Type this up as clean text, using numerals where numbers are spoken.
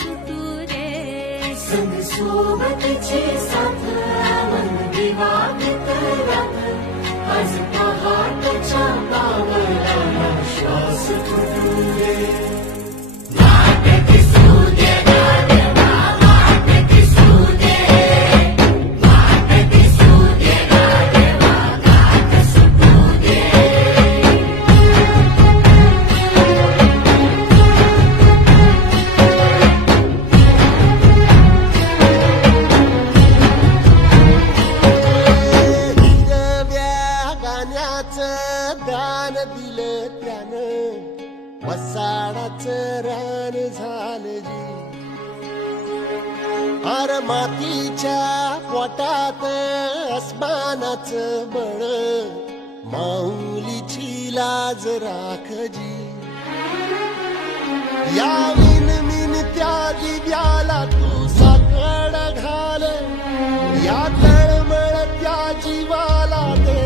सुटू रे. संग सोबतची साथ मन दिवाळीत रात आज पहाटच्या पावलाला श्वास फुटू रे. वाट दिसू दे गाडवा वाट दिसू दे वाट दिसू दे गाडवा गाठ सुटू दे. दान दिलं त्यानं वसाडाचं रान झालं जी. अर मातीच्या पोटात अस्मानाचं बळ माऊलीची लाज राखजी. या मिन त्या दिव्याला तू साकड घाल या तळमळ त्या जीवाला दे.